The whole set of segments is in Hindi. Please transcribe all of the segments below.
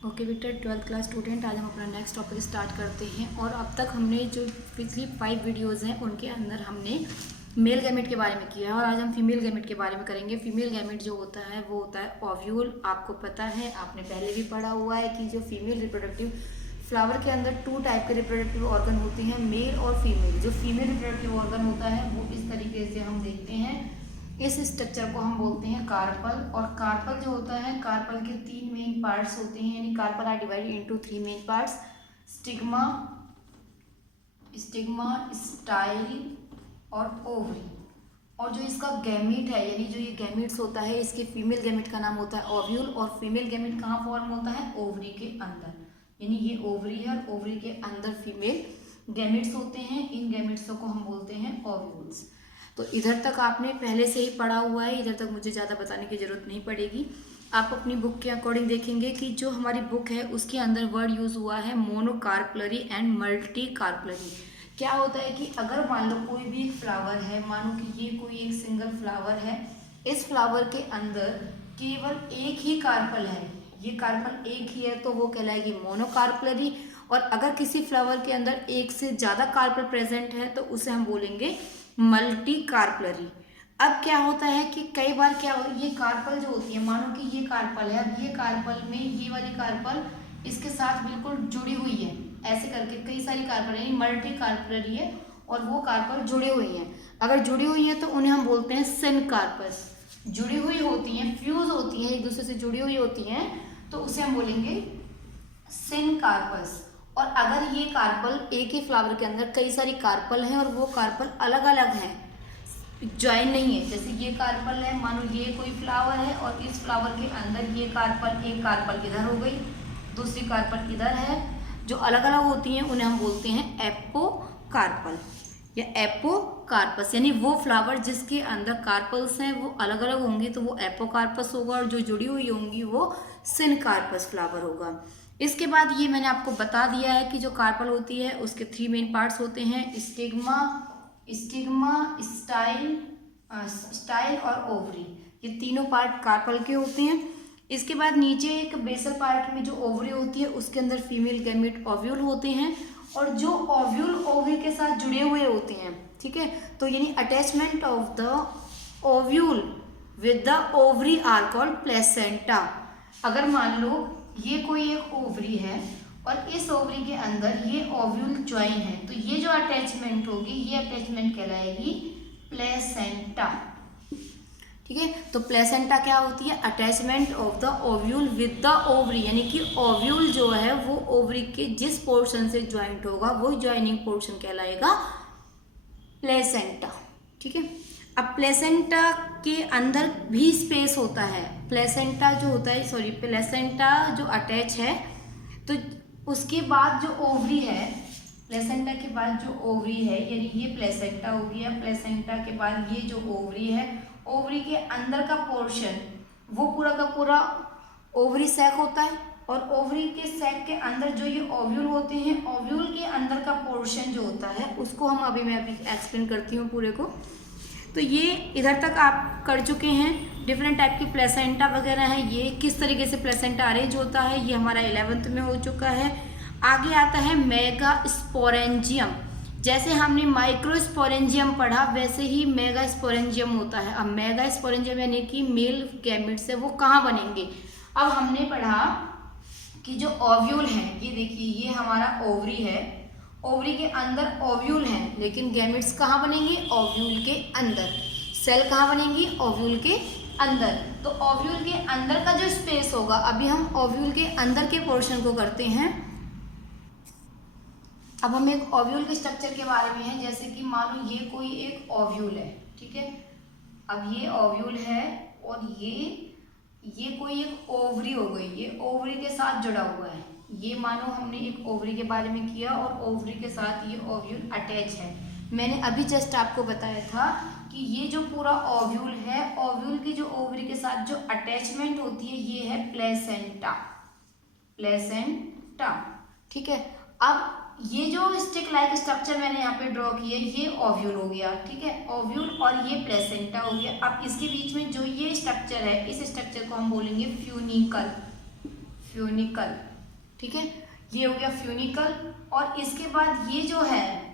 ओके बेटा, 12th क्लास स्टूडेंट, आज हम अपना नेक्स्ट टॉपिक स्टार्ट करते हैं। और अब तक हमने जो पिछली 5 वीडियोज़ हैं उनके अंदर हमने मेल गैमेट के बारे में किया है और आज हम फीमेल गैमेट के बारे में करेंगे। फीमेल गैमेट जो होता है वो होता है ओव्यूल। आपको पता है, आपने पहले भी पढ़ा हुआ है कि जो फीमेल रिप्रोडक्टिव फ्लावर के अंदर 2 टाइप के रिप्रोडक्टिव ऑर्गन होते हैं, मेल और फीमेल। जो फीमेल रिप्रोडक्टिव ऑर्गन होता है वो इस तरीके से हम देखते हैं। इस स्ट्रक्चर को हम बोलते हैं कार्पल। और कार्पल जो होता है, कार्पल के 3 मेन पार्ट्स होते हैं, यानी carpel are divided into 3 main parts, stigma, style और ओवरी। और जो इसका गैमीट है, यानी जो ये गैमीट्स होता है, इसके फीमेल गैमीट का नाम होता है ओव्यूल। और फीमेल गैमीट कहाँ फॉर्म होता है? ओवरी के अंदर, यानी ये ओवरी है और ओवरी के अंदर फीमेल गैमीट्स होते हैं। इन गैमीट्स को हम बोलते हैं ओव्यूल्स। तो इधर तक आपने पहले से ही पढ़ा हुआ है, इधर तक मुझे ज़्यादा बताने की ज़रूरत नहीं पड़ेगी। आप अपनी बुक के अकॉर्डिंग देखेंगे कि जो हमारी बुक है उसके अंदर वर्ड यूज़ हुआ है मोनोकार्पलरी एंड मल्टी कार्पलरी। क्या होता है कि अगर मान लो कोई भी एक फ्लावर है, मानो कि ये कोई एक सिंगल फ्लावर है, इस फ्लावर के अंदर केवल एक ही कार्पल है, ये कार्पल एक ही है, तो वो कहलाएगी मोनोकार्पलरी। और अगर किसी फ्लावर के अंदर एक से ज़्यादा कार्पल प्रेजेंट है तो उसे हम बोलेंगे मल्टी कार्पलरी। अब क्या होता है कि कई बार क्या हो, ये कार्पल जो होती है, मानो कि ये कार्पल है, अब ये कार्पल में ये वाली कार्पल इसके साथ बिल्कुल जुड़ी हुई है, ऐसे करके कई सारी कार्पल है, मल्टी कार्पलरी है और वो कार्पल जुड़े हुई हैं। अगर जुड़ी हुई है तो उन्हें हम बोलते हैं सिनकार्पस। जुड़ी हुई होती हैं, फ्यूज होती हैं, एक दूसरे से जुड़ी हुई होती हैं, तो उसे हम बोलेंगे सिनकार्पस। और अगर ये कार्पल एक ही फ्लावर के अंदर कई सारी कार्पल हैं और वो कार्पल अलग अलग हैं, ज्वाइन नहीं है, जैसे ये कार्पल है, मानो ये कोई फ्लावर है और इस फ्लावर के अंदर ये कार्पल, एक कार्पल इधर हो गई, दूसरी कार्पल इधर है, जो अलग अलग होती हैं उन्हें हम बोलते हैं एपोकार्पल या एपोकार्पस। यानी वो फ्लावर जिसके अंदर कार्पल्स हैं वो अलग अलग होंगी तो वो एपोकार्पस होगा, और जो जुड़ी हुई होंगी वो सिनकार्पस फ्लावर होगा। इसके बाद ये मैंने आपको बता दिया है कि जो कार्पल होती है उसके 3 मेन पार्ट्स होते हैं, स्टाइल और ओवरी। ये तीनों पार्ट कार्पल के होते हैं। इसके बाद नीचे एक बेसल पार्ट में जो ओवरी होती है उसके अंदर फीमेल गैमेट ओव्यूल होते हैं, और जो ओव्यूल ओवरी के साथ जुड़े हुए होते हैं, ठीक है, तो यानी attachment of the ovule with the ovary are called placenta. अगर मान लो ये कोई एक ओवरी है और इस ओवरी के अंदर ये ओव्यूल ज्वाइन है, तो ये जो अटैचमेंट होगी ये अटैचमेंट कहलाएगी प्लेसेंटा। ठीक है, तो प्लेसेंटा क्या होती है? Attachment of the ovule with the ovary, यानी कि ओव्यूल जो है वो ओवरी के जिस पोर्शन से ज्वाइंट होगा वो ज्वाइनिंग पोर्शन कहलाएगा प्लेसेंटा। ठीक है, अब प्लेसेंटा के अंदर भी स्पेस होता है। प्लेसेंटा जो होता है, सॉरी, प्लेसेंटा जो अटैच है तो उसके बाद जो ओवरी है, प्लेसेंटा के बाद जो ओवरी है, यानी ये प्लेसेंटा हो गया, प्लेसेंटा के बाद ये जो ओवरी है, ओवरी के अंदर का पोर्शन वो पूरा का पूरा ओवरी सैक होता है, और ओवरी के सैक के अंदर जो ये ओव्यूल होते हैं, ओव्यूल के अंदर का पोर्शन जो होता है उसको हम मैं अभी एक्सप्लेन करती हूँ पूरे को। तो ये इधर तक आप कर चुके हैं। डिफरेंट टाइप की प्लेसेंटा वगैरह हैं, ये किस तरीके से प्लेसेंटा अरेंज होता है ये हमारा 11th में हो चुका है। आगे आता है मेगा स्पोरेंजियम। जैसे हमने माइक्रो स्पोरेंजियम पढ़ा वैसे ही मेगा स्पोरेंजियम होता है। अब मेगा स्पोरेंजियम यानी कि मेल गैमेट्स है वो कहाँ बनेंगे? अब हमने पढ़ा कि जो ओव्यूल है, ये देखिए ये हमारा ओवरी है, ओवरी के अंदर ओव्यूल है, लेकिन गैमेट्स कहाँ बनेंगे? ओव्यूल के अंदर। सेल कहाँ बनेंगी? ओव्यूल के अंदर। तो ओव्यूल के अंदर का जो स्पेस होगा, अभी हम ओव्यूल के अंदर के पोर्शन को करते हैं। अब हम एक ओव्यूल के स्ट्रक्चर के बारे में है, जैसे कि मानो ये कोई एक ओव्यूल है, ठीक है, अब ये ओव्यूल है और ये कोई एक ओवरी हो गई, ये ओवरी के साथ जुड़ा हुआ है। ये मानो हमने एक ओवरी के बारे में किया और ओवरी के साथ ये ओव्यूल अटैच है। मैंने अभी जस्ट आपको बताया था कि ये जो पूरा ओव्यूल है, ओव्यूल की जो ओवरी के साथ जो अटैचमेंट होती है ये है प्लेसेंटा। ठीक है, अब ये जो स्टिक लाइक स्ट्रक्चर मैंने यहाँ पे ड्रॉ किया ये ओव्यूल हो गया, ठीक है, ओव्यूल और ये प्लेसेंटा हो गया। अब इसके बीच में जो ये स्ट्रक्चर है, इस स्ट्रक्चर को हम बोलेंगे फ्यूनिकल। ठीक है, ये हो गया फ्यूनिकल। और इसके बाद ये जो है,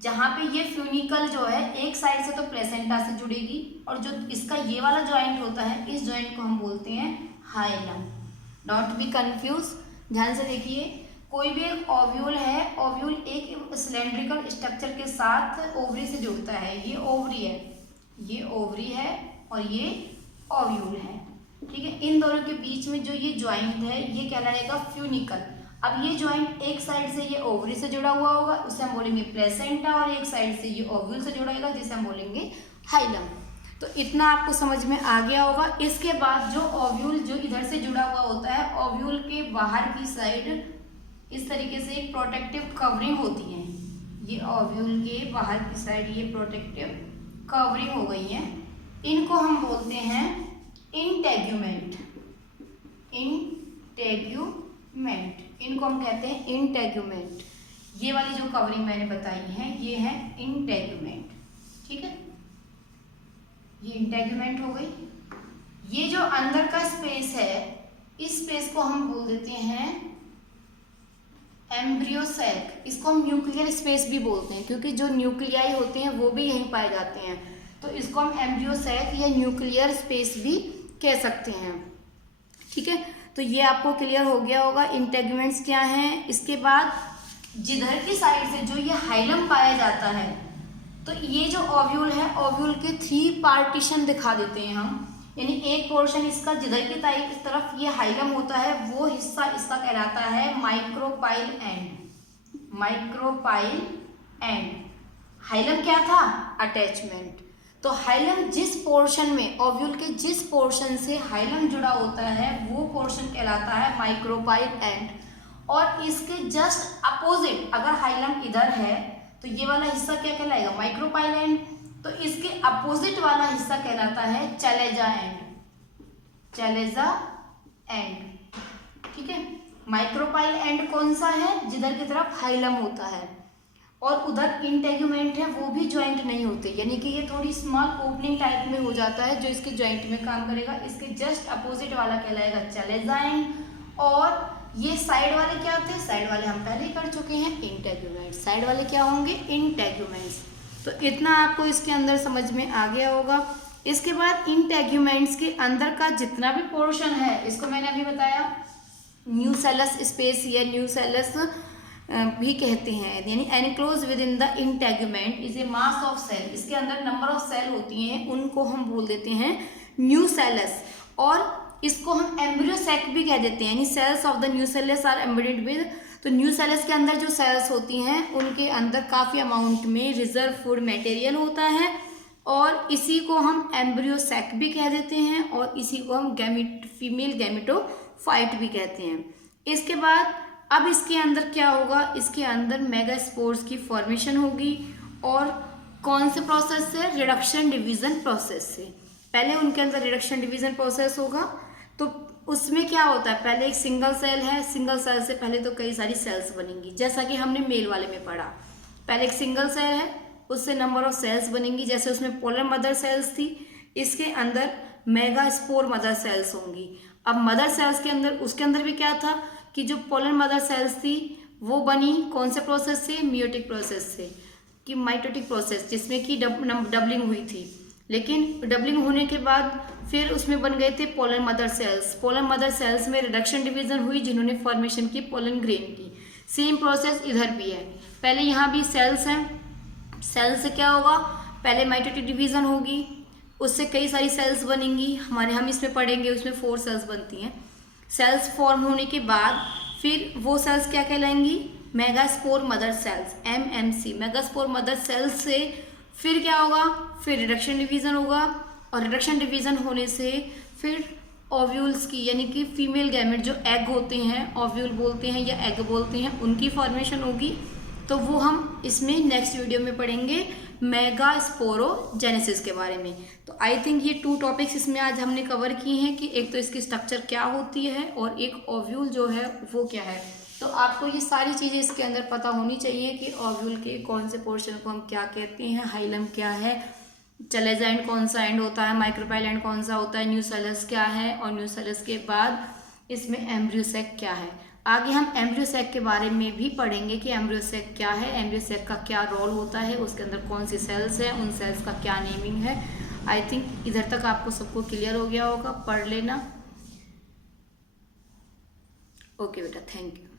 जहाँ पे ये फ्यूनिकल जो है एक साइड से तो प्लेसेंटा से जुड़ेगी, और जो इसका ये वाला जॉइंट होता है, इस जॉइंट को हम बोलते हैं हाइलम। नॉट बी कंफ्यूज, ध्यान से देखिए, कोई भी एक ओव्यूल है, ओव्यूल एक सिलेंड्रिकल स्ट्रक्चर के साथ ओवरी से जुड़ता है। ये ओवरी है, ये ओवरी है, और ये ओव्यूल है, ठीक है। इन दोनों के बीच में जो ये जॉइंट है ये कहलाएगा फ्यूनिकल। अब ये जॉइंट एक साइड से ये ओवरी से जुड़ा हुआ होगा, उसे हम बोलेंगे प्लेसेंटा, और एक साइड से ये ओव्यूल से जुड़ेगा, जिसे हम बोलेंगे हाइलम। तो इतना आपको समझ में आ गया होगा। इसके बाद जो ओव्यूल जो इधर से जुड़ा हुआ होता है, ओव्यूल के बाहर की साइड इस तरीके से एक प्रोटेक्टिव कवरिंग होती है। ये ओव्यूल के बाहर की साइड ये प्रोटेक्टिव कवरिंग हो गई है, इनको हम बोलते हैं इंटेग्यूमेंट। इंटेग्यूमेंट, इनको हम कहते हैं इंटेग्यूमेंट। ये वाली जो कवरिंग मैंने बताई है ये है इंटेग्यूमेंट, ठीक है। ये इंटेग्यूमेंट हो गई। ये जो अंदर का स्पेस है, इस स्पेस को हम बोल देते हैं एम्ब्रियोसैक। इसको हम न्यूक्लियर स्पेस भी बोलते हैं, क्योंकि जो न्यूक्लियाई होते हैं वो भी यहीं पाए जाते हैं, तो इसको हम एम्ब्रियोसैक या न्यूक्लियर स्पेस भी कह सकते हैं, ठीक है। तो ये आपको क्लियर हो गया होगा इंटेग्यूमेंट्स क्या हैं। इसके बाद जिधर की साइड से जो ये हाइलम पाया जाता है, तो ये जो ओव्यूल है, ओव्यूल के 3 पार्टीशन दिखा देते हैं हम, यानी एक पोर्शन इसका जिधर की तरफ ये हाइलम होता है वो हिस्सा इसका कहलाता है micropyle and. Micropyle and, hilum क्या था? अटैचमेंट। तो हाइलम जिस पोर्शन में, ओव्यूल के जिस पोर्शन से हाइलम जुड़ा होता है वो पोर्शन कहलाता है माइक्रोपाइल एंड। और इसके जस्ट अपोजिट अगर हाइलम इधर है तो ये वाला हिस्सा क्या कहलाएगा? Micropyle and. तो इसके अपोजिट वाला हिस्सा कहलाता है चलेजा एंड। चलेजा एंड, ठीक है। माइक्रोपाइल एंड कौन सा है? जिधर की तरफ हाइलम होता है। और उधर इंटेग्यूमेंट है, वो भी ज्वाइंट नहीं होते, यानी कि ये थोड़ी स्मॉल ओपनिंग टाइप में हो जाता है जो इसके ज्वाइंट में काम करेगा। इसके जस्ट अपोजिट वाला कहलाएगा चलेजा एंड। और ये साइड वाले क्या होते हैं? साइड वाले हम पहले ही कर चुके हैं, इंटेग्यूमेंट। साइड वाले क्या होंगे? इंटेग्यूमेंट्स। तो इतना आपको इसके अंदर समझ में आ गया होगा। इसके बाद इंटेग्यूमेंट्स के अंदर का जितना भी पोर्शन है, इसको मैंने अभी बताया न्यूसेलस स्पेस या न्यूसेलस भी कहते हैं, यानी enclose within the integument is a mass of cell. इसके अंदर नंबर ऑफ सेल होती हैं, उनको हम बोल देते हैं न्यूसेलस। और इसको हम एम्ब्रियोसैक भी कह देते हैं, यानी cells of the nucellus are embedded with. तो न्यूसेलस के अंदर जो सेल्स होती हैं उनके अंदर काफ़ी अमाउंट में रिजर्व फूड मटेरियल होता है, और इसी को हम एम्ब्रियोसैक भी कह देते हैं, और इसी को हम फीमेल गैमेटोफाइट भी कहते हैं। इसके बाद अब इसके अंदर क्या होगा? इसके अंदर मेगास्पोर्स की फॉर्मेशन होगी, और कौन से प्रोसेस से? रिडक्शन डिवीज़न प्रोसेस से। पहले उनके अंदर रिडक्शन डिवीज़न प्रोसेस होगा, तो उसमें क्या होता है? पहले एक सिंगल सेल है, सिंगल सेल से पहले तो कई सारी सेल्स बनेंगी, जैसा कि हमने मेल वाले में पढ़ा। पहले एक सिंगल सेल है, उससे नंबर ऑफ सेल्स बनेंगी, जैसे उसमें पोलर मदर सेल्स थी, इसके अंदर मेगास्पोर मदर सेल्स होंगी। अब मदर सेल्स के अंदर, उसके अंदर भी क्या था कि जो पोलर मदर सेल्स थी वो बनी कौन से प्रोसेस से? मियोटिक प्रोसेस से, कि माइटोटिक प्रोसेस, जिसमें कि डबलिंग हुई थी। लेकिन डबलिंग होने के बाद फिर उसमें बन गए थे polar mother cells. Polar mother cells में रिडक्शन डिवीज़न हुई, जिन्होंने फॉर्मेशन की पोलन ग्रेन की। सेम प्रोसेस इधर भी है, पहले यहाँ भी सेल्स हैं, सेल्स से क्या होगा? पहले माइटोटिक डिवीज़न होगी, उससे कई सारी सेल्स बनेंगी, हम इसमें पढ़ेंगे, उसमें 4 सेल्स बनती हैं। सेल्स फॉर्म होने के बाद फिर वो सेल्स क्या कहलाएंगी? Megaspore mother cells, MMC। Megaspore mother cells से फिर क्या होगा? फिर रिडक्शन डिवीज़न होगा, और रिडक्शन डिवीज़न होने से फिर ओव्यूल्स की, यानी कि फीमेल गैमेट जो एग होते हैं, ओव्यूल बोलते हैं या एग बोलते हैं, उनकी फॉर्मेशन होगी। तो वो हम इसमें नेक्स्ट वीडियो में पढ़ेंगे मेगास्पोरोजेनेसिस के बारे में। तो आई थिंक ये 2 टॉपिक्स इसमें आज हमने कवर किए हैं, कि एक तो इसकी स्ट्रक्चर क्या होती है और एक ओव्यूल जो है वो क्या है। तो आपको ये सारी चीज़ें इसके अंदर पता होनी चाहिए कि ओव्यूल के कौन से पोर्शन को हम क्या कहते हैं, हाइलम क्या है, चलेजा एंड कौन सा एंड होता है, माइक्रोपाइल एंड कौन सा होता है, न्यूसेलस क्या है, और न्यूसेलस के बाद इसमें एम्ब्रियो सैक क्या है। आगे हम एम्ब्रियो सैक के बारे में भी पढ़ेंगे कि एम्ब्रियो सैक क्या है, एम्ब्रियो सैक का क्या रोल होता है, उसके अंदर कौन सी सेल्स हैं, उन सेल्स का क्या नेमिंग है। आई थिंक इधर तक आपको सबको क्लियर हो गया होगा, पढ़ लेना। ओके बेटा, थैंक यू।